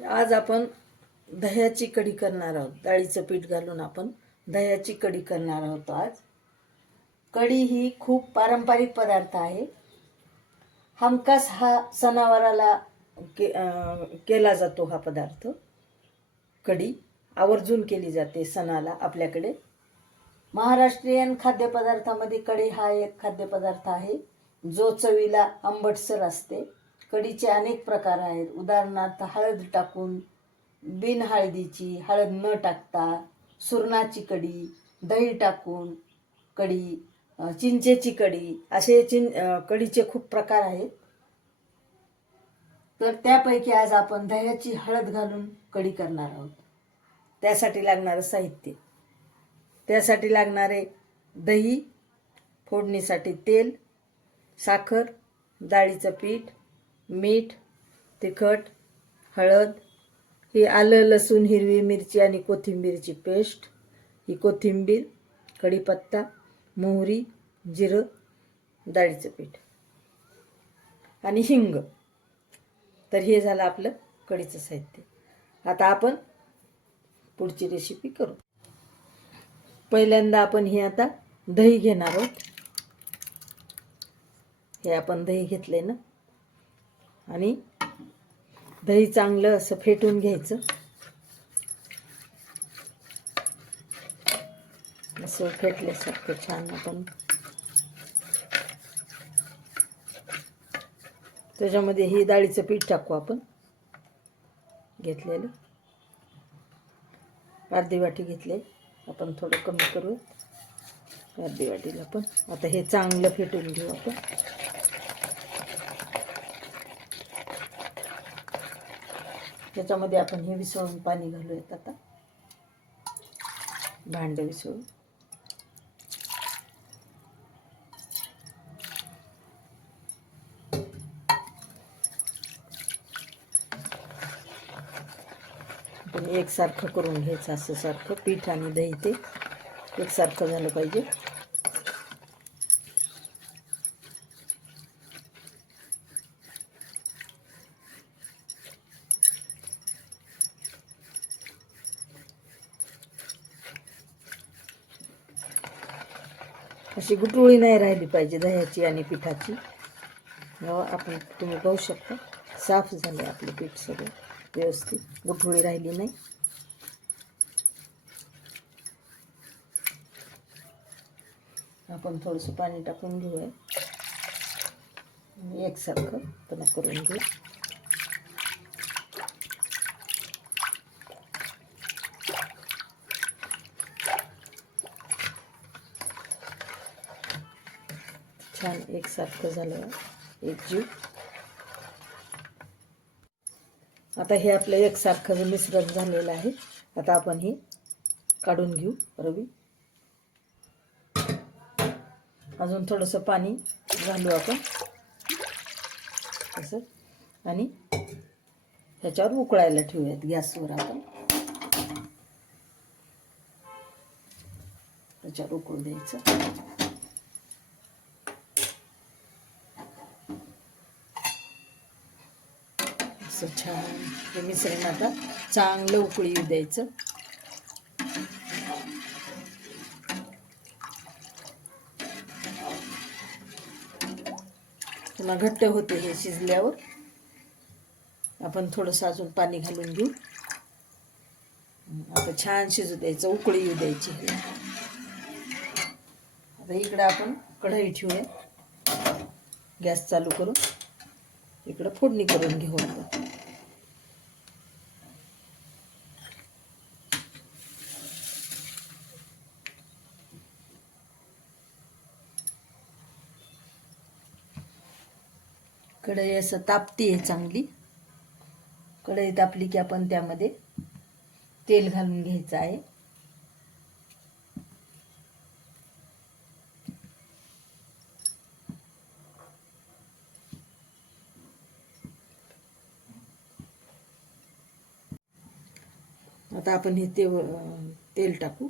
आज आपण दह्याची कढी करणार आहोत. डाळीचं पीठ घालून आपण दह्याची कढी करणार आहोत आज. कढी ही खूप पारंपरिक पदार्थ आहे. हमखास हा सणावाराला के केला जातो हा पदार्थ. कढी आवर्जून केली जाते सणाला आपल्याकडे. महाराष्ट्रीयन खाद्यपदार्थामध्ये कढी हा एक खाद्यपदार्थ आहे जो चवीला आंबटसर असते. कढीचे अनेक प्रकार आहेत. उदाहरणार्थ हळद टाकून बिन हळदीची हळद न टाकता सुरणाची कढी दही टाकून कढी चिंचेची कढी असे चिं कढीचे खूप प्रकार आहेत. तर त्यापैकी आज आपण दह्याची हळद घालून कढी करणार आहोत. त्यासाठी लागणारं साहित्य. त्यासाठी लागणारे दही फोडणीसाठी तेल साखर डाळीचं पीठ मीठ तिखट हळद ही आलं लसूण हिरवी मिरची आणि कोथिंबीरची पेस्ट. ही कोथिंबीर कढीपत्ता मोहरी जिरं डाळीचं पीठ आणि हिंग. तर हे झालं आपलं कढीचं साहित्य. आता आपण पुढची रेसिपी करू. पहिल्यांदा आपण हे आता दही घेणार आहोत. हे आपण दही घेतले ना? आणि दही चांगलं असं फेटून घ्यायचं. असं फेटल्यासारखं छान आपण त्याच्यामध्ये ही डाळीचं पीठ टाकू आपण. घेतलेलं. अर्धी वाटी घेतले. आपण थोडं कमी करू अर्धी वाटीला पण. आता हे चांगलं फेटून घेऊ आपण. त्याच्यामध्ये आपण हे विसळून पाणी घालूयात आता. भांडं विसळून. एकसारखं करून घ्यायचं असं सारखं पीठ आणि दही ते एकसारखं झालं पाहिजे. अशी गुटुळी नाही राहिली पाहिजे दह्याची आणि पिठाची. हो, आपण तुम्ही पाहू शकता. साफ झाले आपले पीठ सगळं. व्यवस्थित. गुठोळी राहिली नाही. आपण थोडंसं पाणी टाकून घेऊया. एकसारखं पण करून घेऊ छान एकसारखं झालं. एक जीव. आता हे आपलं एकसारखं मिश्रण झालेलं आहे. आता आपण हे काढून घेऊ रवी. अजून थोडंसं पाणी घालू आपण. असं आणि ह्याच्यावर उकळायला ठेवूयात गॅसवर आपण. त्याच्यावर उकळू द्यायचं असं छान हे मिश्रण आता चांगलं उकळी येऊ द्यायचं. पुन्हा घट्ट होते हे शिजल्यावर. आपण थोडंसं अजून पाणी घालून घेऊ. आता छान शिजू द्यायचं उकळी येऊ द्यायची. आता इकडं आपण कढई ठेवूया. गॅस चालू करून. इकडं फोडणी करून घेऊ आता. कढई असं तापती आहे चांगली. कढई तापली की आपण त्यामध्ये तेल घालून घ्यायचं आहे. आता आपण हे ते तेल टाकू.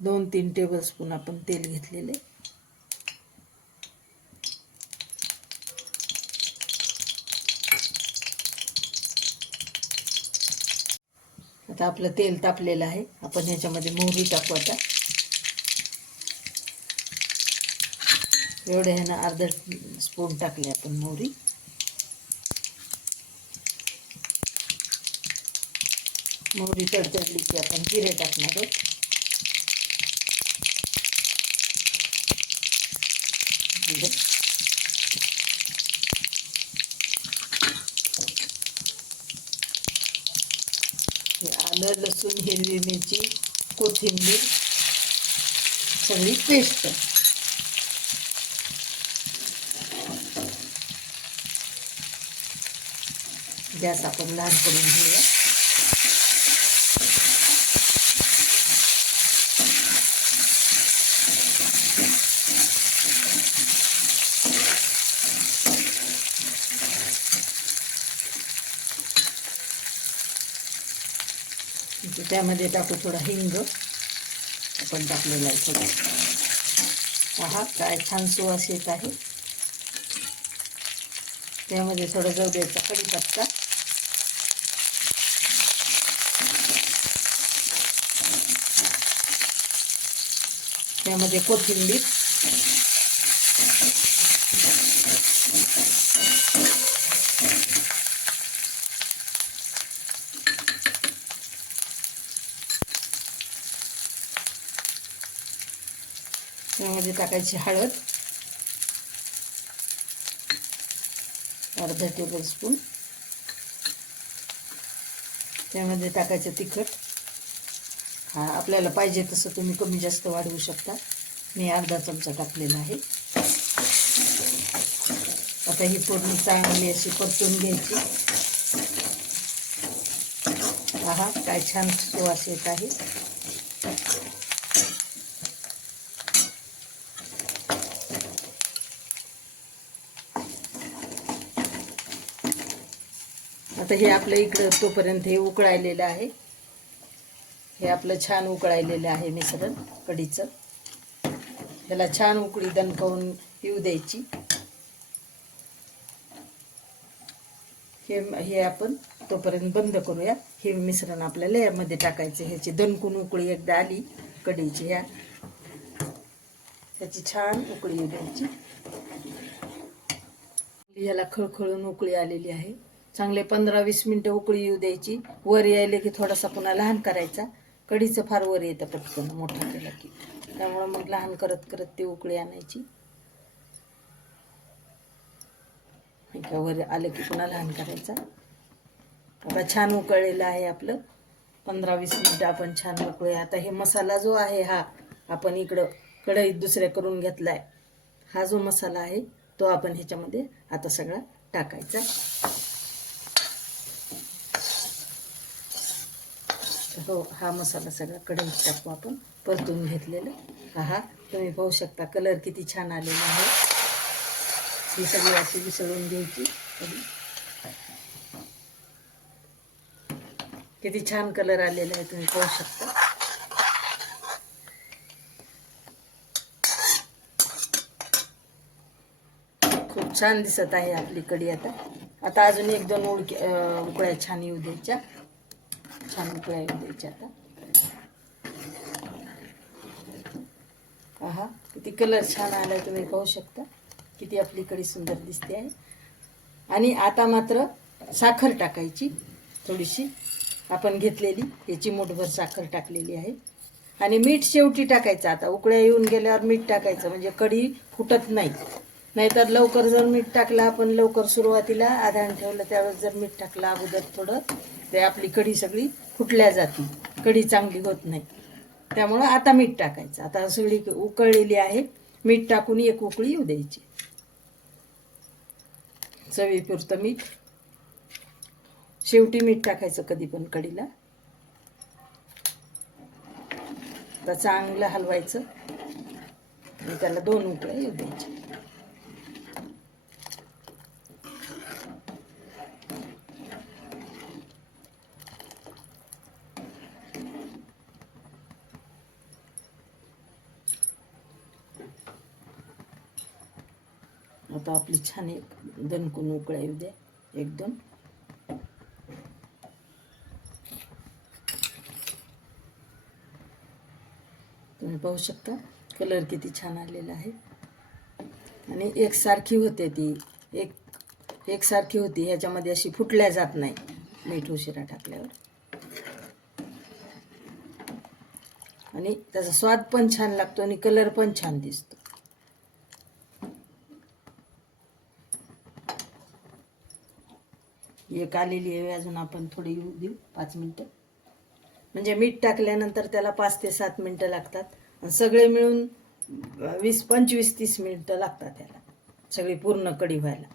दोन तीन टेबलस्पून आपण तेल घेतलेले आता आपलं तेल तापलेलं आहे. आपण ह्याच्यामध्ये मोहरी टाकू आता. एवढ्या ह्यानं अर्धा स्पून टाकले आपण मोहरी. मोहरी तडतडली की आपण जिरे टाकणार आहोत. म्हणजे आलं लसूण हिरवी मिरची कोथिंबीर सगळी पेस्ट गॅस आपण लहान करून घेऊया. त्यामध्ये टाकू थोडा हिंग. आपण टाकलेला आहे थोडं. पहा काय छान सुवास येत आहे. त्यामध्ये थोडं जाऊ द्यायचा कढीपत्ता त्यामध्ये कोथिंबीर. त्यामध्ये टाकायची हळद. अर्धा टेबल स्पून त्यामध्ये टाकायचं तिखट. हा आपल्याला पाहिजे तसं तुम्ही कमी जास्त वाढवू शकता. मी अर्धा चमचा टाकलेला आहे. आता ही फोडणी चांगली अशी परतून घ्यायची. हा काय छान सुवास येत आहे. आता हे आपलं इकडं तोपर्यंत हे उकळायलेलं आहे. हे आपलं छान उकळायलेलं आहे मिश्रण कढीचं. त्याला छान उकळी दणकवून येऊ द्यायची. हे हे आपण तोपर्यंत बंद करूया. हे मिश्रण आपल्याला यामध्ये टाकायचं. ह्याची दणकून उकळी एकदा आली कढीची ह्या. ह्याची छान उकळी येऊ द्यायची. ह्याला खळखळून उकळी आलेली आहे. चांगले पंधरा वीस मिनटं उकळी येऊ द्यायची. वर यायले की थोडासा पुन्हा लहान करायचा. कढीचं फार वर येतं पटकन मोठा केला की. त्यामुळं मग लहान करत करत ती उकळी आणायची. वर आलं की पुन्हा लहान करायचा. आता छान उकळलेलं आहे आपलं. पंधरा वीस मिनटं आपण छान उकळूया. आता हे मसाला जो आहे हा आपण इकडं कढईत दुसऱ्या करून घेतलाय. हा जो मसाला आहे तो आपण ह्याच्यामध्ये आता सगळा टाकायचा. हो हा मसाला सगळा कढईत टाकू आपण. परतून घेतलेला. पहा तुम्ही पाहू शकता कलर किती छान आलेला आहे. ही सगळी अशी मिसळून घ्यायची. किती छान कलर आलेला आहे तुम्ही पाहू शकता. खूप छान दिसत आहे आपली कढी आता. आता अजून एक दोन उडक्या उकळ्या छान येऊ द्यायच्या. छान उकळ्या येऊ द्यायच्या आता. पहा किती कलर छान आला तुम्ही पाहू शकता. किती आपली कढी सुंदर दिसते आहे. आणि आता मात्र साखर टाकायची थोडीशी. आपण घेतलेली याची मोठभर साखर टाकलेली आहे. आणि मीठ शेवटी टाकायचं आता. उकळ्या येऊन गेल्यावर मीठ टाकायचं म्हणजे कढी फुटत नाही. नाहीतर लवकर जर मीठ टाकलं आपण लवकर सुरुवातीला आधान ठेवलं त्यावेळेस जर मीठ टाकलं अगोदर थोडं ते आपली कढी सगळी फुटल्या जाते. कढी चांगली होत नाही. त्यामुळं आता मीठ टाकायचं. आता सगळी उकळलेली आहे. मीठ टाकून एक उकळी येऊ द्यायची. चवीपुरतं मीठ. शेवटी मीठ टाकायचं कधी पण कढीला. आता चांगलं हलवायचं. आणि त्याला दोन उकळ्या येऊ द्यायच्या. आता आपली छान एक दणकून उकळ येऊ द्या एक दोन. तुम्ही पाहू शकता कलर किती छान आलेला आहे. आणि एकसारखी होते ती एक एकसारखी होती ह्याच्यामध्ये अशी फुटल्या जात नाही मीठ उशिरा टाकल्यावर. आणि त्याचा स्वाद पण छान लागतो आणि कलर पण छान दिसतो. एक आलेली आहे अजून आपण थोडी येऊ देऊ पाच मिनटं. म्हणजे मीठ टाकल्यानंतर त्याला पाच ते सात मिनटं लागतात. आणि सगळे मिळून वीस पंचवीस तीस मिनटं लागतात त्याला. सगळी पूर्ण कढी व्हायला.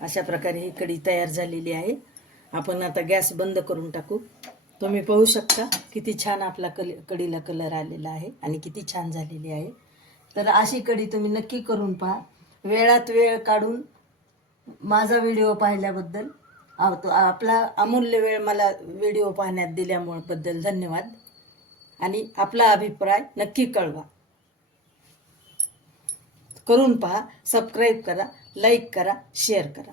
अशा प्रकारे ही कढी तयार झालेली आहे. आपण आता गॅस बंद करून टाकू. तुम्ही पाहू शकता किती छान आपला कल कडीला कलर आलेला आहे आणि किती छान झालेली आहे. तर अशी कडी तुम्ही नक्की करून पहा. वेळात वेळ काढून माझा व्हिडिओ पाहिल्याबद्दल तो- आपला अमूल्य वेळ मला व्हिडिओ पाहण्यात दिल्यामुळेबद्दल धन्यवाद. आणि आपला अभिप्राय नक्की कळवा. करून पहा सबस्क्राईब करा लाईक करा शेअर करा.